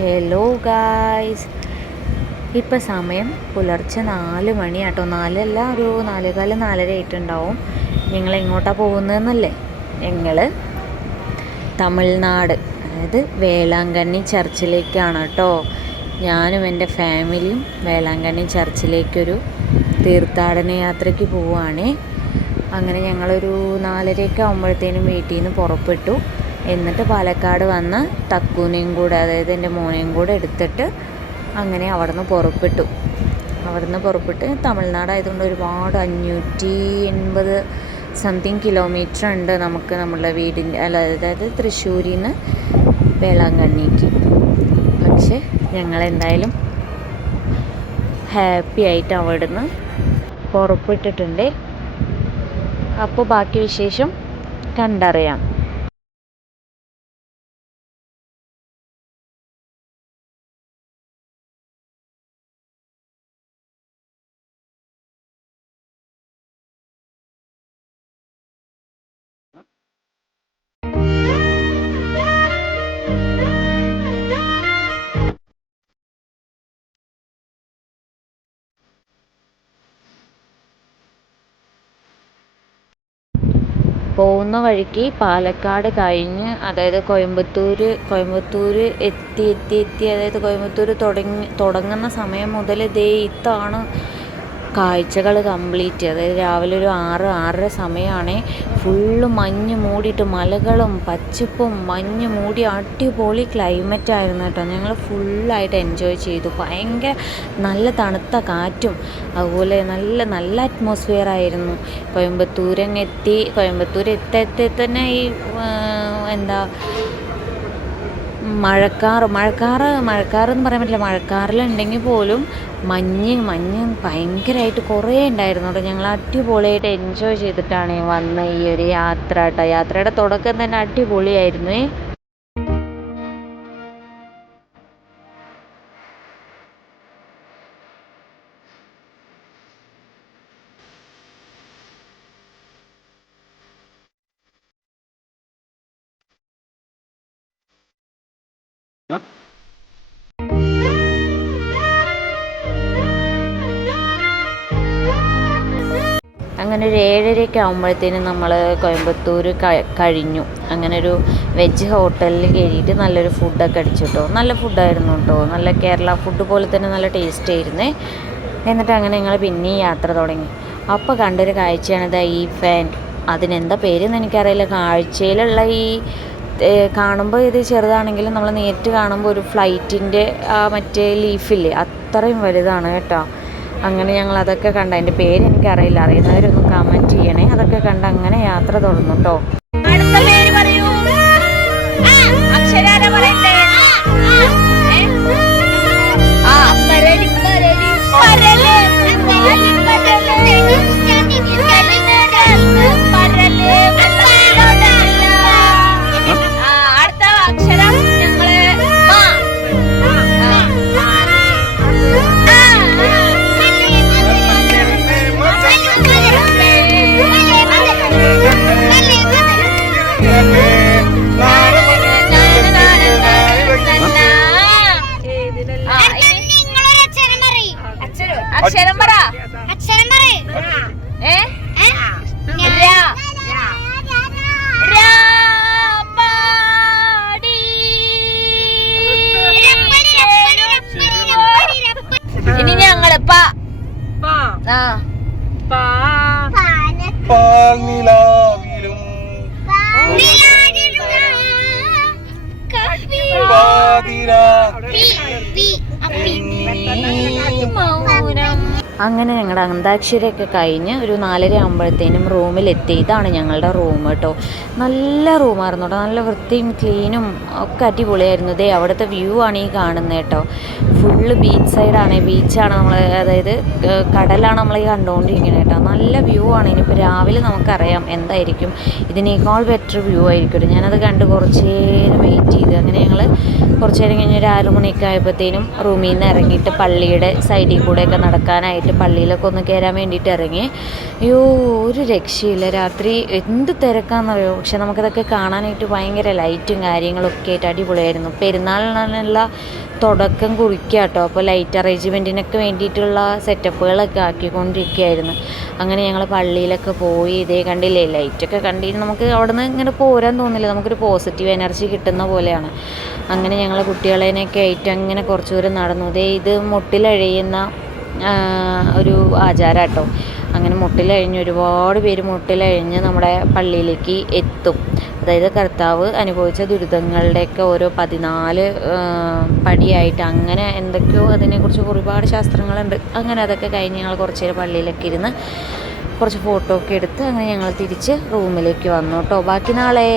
Hello guys, ഇപ്പം സമയം പുലർച്ചെ 4 മണിയാട്ടോ. 4 അല്ല, ഒരു 4:15 4:30 ആയിട്ടുണ്ടാവും. ഞങ്ങൾ എങ്ങോട്ടാണ് പോകുന്നതെന്നല്ലേ? ഞങ്ങൾ തമിഴ്നാട്, അതായത് വേളാങ്കണ്ണി ചർച്ചിലേക്കാണ് കേട്ടോ. ഞാനും എൻ്റെ ഫാമിലിയും വേളാങ്കണ്ണി ചർച്ചിലേക്കൊരു തീർത്ഥാടന യാത്രയ്ക്ക് പോവുകയാണേ. അങ്ങനെ ഞങ്ങളൊരു 4:30 ആകുമ്പോഴത്തേനും വീട്ടിൽ നിന്ന് പുറപ്പെട്ടു. എന്നിട്ട് പാലക്കാട് വന്ന് തക്കൂനെയും കൂടെ, അതായത് എൻ്റെ മോനെയും കൂടെ എടുത്തിട്ട് അങ്ങനെ അവിടെ നിന്ന് പുറപ്പെട്ട് തമിഴ്നാട് ആയതുകൊണ്ട് ഒരുപാട് 580 സംതിങ് കിലോമീറ്റർ ഉണ്ട് നമുക്ക് നമ്മളുടെ വീടിൻ്റെ, അതായത് തൃശ്ശൂരിൽ നിന്ന് വേളാങ്കണ്ണിക്ക്. പക്ഷേ ഞങ്ങളെന്തായാലും ഹാപ്പി ആയിട്ട് അവിടെ നിന്ന് പുറപ്പെട്ടിട്ടുണ്ട്. അപ്പോൾ ബാക്കി വിശേഷം കണ്ടറിയാം. പോകുന്ന വഴിക്ക് പാലക്കാട് കഴിഞ്ഞ്, അതായത് കോയമ്പത്തൂർ എത്തി, അതായത് കോയമ്പത്തൂർ തുടങ്ങുന്ന സമയം മുതൽ ഇതാണ് കാഴ്ചകൾ കംപ്ലീറ്റ്. അതായത് രാവിലെ ഒരു 6-6:30 സമയമാണ്. ഫുള്ള് മഞ്ഞ് മൂടിയിട്ട്, മലകളും പച്ചപ്പും മഞ്ഞ് മൂടി അടിപൊളി ക്ലൈമറ്റ് ആയിരുന്നു കേട്ടോ. ഞങ്ങൾ ഫുള്ളായിട്ട് എൻജോയ് ചെയ്തു. ഭയങ്കര നല്ല തണുത്ത കാറ്റും അതുപോലെ നല്ല നല്ല അറ്റ്മോസ്ഫിയർ ആയിരുന്നു. കോയമ്പത്തൂർ എത്തി തന്നെ ഈ മഴക്കാറെന്ന് പറയാൻ പറ്റില്ല. മഴക്കാറിലുണ്ടെങ്കിൽ പോലും മഞ്ഞ് ഭയങ്കരമായിട്ട് കുറേ ഉണ്ടായിരുന്നു കേട്ടോ. ഞങ്ങൾ അടിപൊളിയായിട്ട് എൻജോയ് ചെയ്തിട്ടാണ് വന്ന ഈ ഒരു യാത്ര കേട്ടോ. യാത്രയുടെ തുടക്കം തന്നെ അടിപൊളിയായിരുന്നു. അങ്ങനെ ഒരു 7:30 ആകുമ്പോഴത്തേനും നമ്മൾ കോയമ്പത്തൂർ കഴിഞ്ഞു. അങ്ങനെ ഒരു വെജ് ഹോട്ടലിൽ കയറിയിട്ട് നല്ലൊരു ഫുഡൊക്കെ അടിച്ചു കേട്ടോ. നല്ല ഫുഡായിരുന്നു കേട്ടോ. നല്ല കേരള ഫുഡ് പോലെ തന്നെ നല്ല ടേസ്റ്റ് ആയിരുന്നേ. എന്നിട്ട് അങ്ങനെ ഞങ്ങൾ പിന്നെയും യാത്ര തുടങ്ങി. അപ്പോൾ കണ്ടൊരു കാഴ്ചയാണിത് ഈ ഫാൻ. അതിനെന്താ പേരെന്ന് എനിക്കറിയില്ല. കാഴ്ചയിലുള്ള ഈ കാണുമ്പോൾ ഇത് ചെറുതാണെങ്കിലും നമ്മൾ നേരിട്ട് കാണുമ്പോൾ ഒരു ഫ്ലൈറ്റിൻ്റെ മറ്റേ ലീഫില്ലേ, അത്രയും വലുതാണ് കേട്ടോ. അങ്ങനെ ഞങ്ങൾ അതൊക്കെ കണ്ട, അതിൻ്റെ പേര് എനിക്കറിയില്ല, അറിയുന്നവരൊന്നും കമൻറ്റ് ചെയ്യണേ. അതൊക്കെ കണ്ട് അങ്ങനെ യാത്ര തുടർന്നു കേട്ടോ. അക്ഷരം പറ. ഇനി ഞങ്ങള് അങ്ങനെ ഞങ്ങളുടെ അന്താക്ഷരിയൊക്കെ കഴിഞ്ഞ് ഒരു 4:30 ആകുമ്പോഴത്തേനും റൂമിലെത്തി. ഇതാണ് ഞങ്ങളുടെ റൂം കേട്ടോ. നല്ല റൂമായിരുന്നു കേട്ടോ. നല്ല വൃത്തിയും ക്ലീനും ഒക്കെ അടിപൊളിയായിരുന്നു. ഇതേ അവിടുത്തെ വ്യൂ ആണ് ഈ കാണുന്നത് കേട്ടോ. ഫുള്ള് ബീച്ച് സൈഡാണ്, ബീച്ചാണ് നമ്മൾ, അതായത് കടലാണ് നമ്മൾ ഈ കണ്ടുകൊണ്ടിരിക്കുന്നത് കേട്ടോ. നല്ല വ്യൂ ആണ്. ഇനിയിപ്പോൾ രാവിലെ നമുക്കറിയാം എന്തായിരിക്കും, ഇതിനേക്കാൾ ബെറ്റർ വ്യൂ ആയിരിക്കും. ഞാനത് കണ്ട് കുറച്ച് നേരം വെയിറ്റ് ചെയ്ത് അങ്ങനെ ഞങ്ങൾ കുറച്ച് നേരം കഴിഞ്ഞ് ഒരു 6 മണിയൊക്കെ ആയപ്പോഴത്തേനും റൂമിൽ നിന്ന് ഇറങ്ങിയിട്ട് പള്ളിയുടെ സൈഡിൽ കൂടെയൊക്കെ നടക്കാനായിട്ട് പള്ളിയിലൊക്കെ ഒന്ന് കയറാൻ വേണ്ടിയിട്ട് ഇറങ്ങി. അയ്യോ, ഒരു രക്ഷയില്ല. രാത്രി എന്ത് തിരക്കാണെന്നറിയോ. പക്ഷെ നമുക്കതൊക്കെ കാണാനായിട്ട് ഭയങ്കര ലൈറ്റും കാര്യങ്ങളൊക്കെ ആയിട്ട് അടിപൊളിയായിരുന്നു. പെരുന്നാളിനുള്ള തുടക്കം കുറിക്കുക കേട്ടോ. അപ്പോൾ ലൈറ്റ് അറേഞ്ച്മെൻറ്റിനൊക്കെ വേണ്ടിയിട്ടുള്ള സെറ്റപ്പുകളൊക്കെ ആക്കിക്കൊണ്ടിരിക്കുകയായിരുന്നു. അങ്ങനെ ഞങ്ങൾ പള്ളിയിലൊക്കെ പോയി. ഇതേ കണ്ടില്ലേ, ലൈറ്റൊക്കെ കണ്ടിട്ട് നമുക്ക് അവിടെ നിന്ന് ഇങ്ങനെ പോരാൻ തോന്നില്ല, നമുക്കൊരു പോസിറ്റീവ് എനർജി കിട്ടുന്ന പോലെയാണ്. അങ്ങനെ ഞങ്ങൾ കുട്ടികളേനൊക്കെ ആയിട്ട് അങ്ങനെ കുറച്ച് ദൂരം നടന്നു. ഇത് മുട്ടിലഴിയുന്ന ഒരു ആചാരം കേട്ടോ. അങ്ങനെ മുട്ടിലഴിഞ്ഞ് ഒരുപാട് പേര് മുട്ടിലഴിഞ്ഞ് നമ്മുടെ പള്ളിയിലേക്ക് എത്തും. അതായത് കർത്താവ് അനുഭവിച്ച ദുരിതങ്ങളുടെയൊക്കെ ഓരോ 14 പടിയായിട്ട് അങ്ങനെ എന്തൊക്കെയോ അതിനെക്കുറിച്ച് ഒരുപാട് ശാസ്ത്രങ്ങളുണ്ട്. അങ്ങനെ അതൊക്കെ കഴിഞ്ഞ് ഞങ്ങൾ കുറച്ച് നേരം പള്ളിയിലൊക്കെ ഇരുന്ന് കുറച്ച് ഫോട്ടോ ഒക്കെ എടുത്ത് അങ്ങനെ ഞങ്ങൾ തിരിച്ച് റൂമിലേക്ക് വന്നു കേട്ടോ. ബാക്കി നാളെ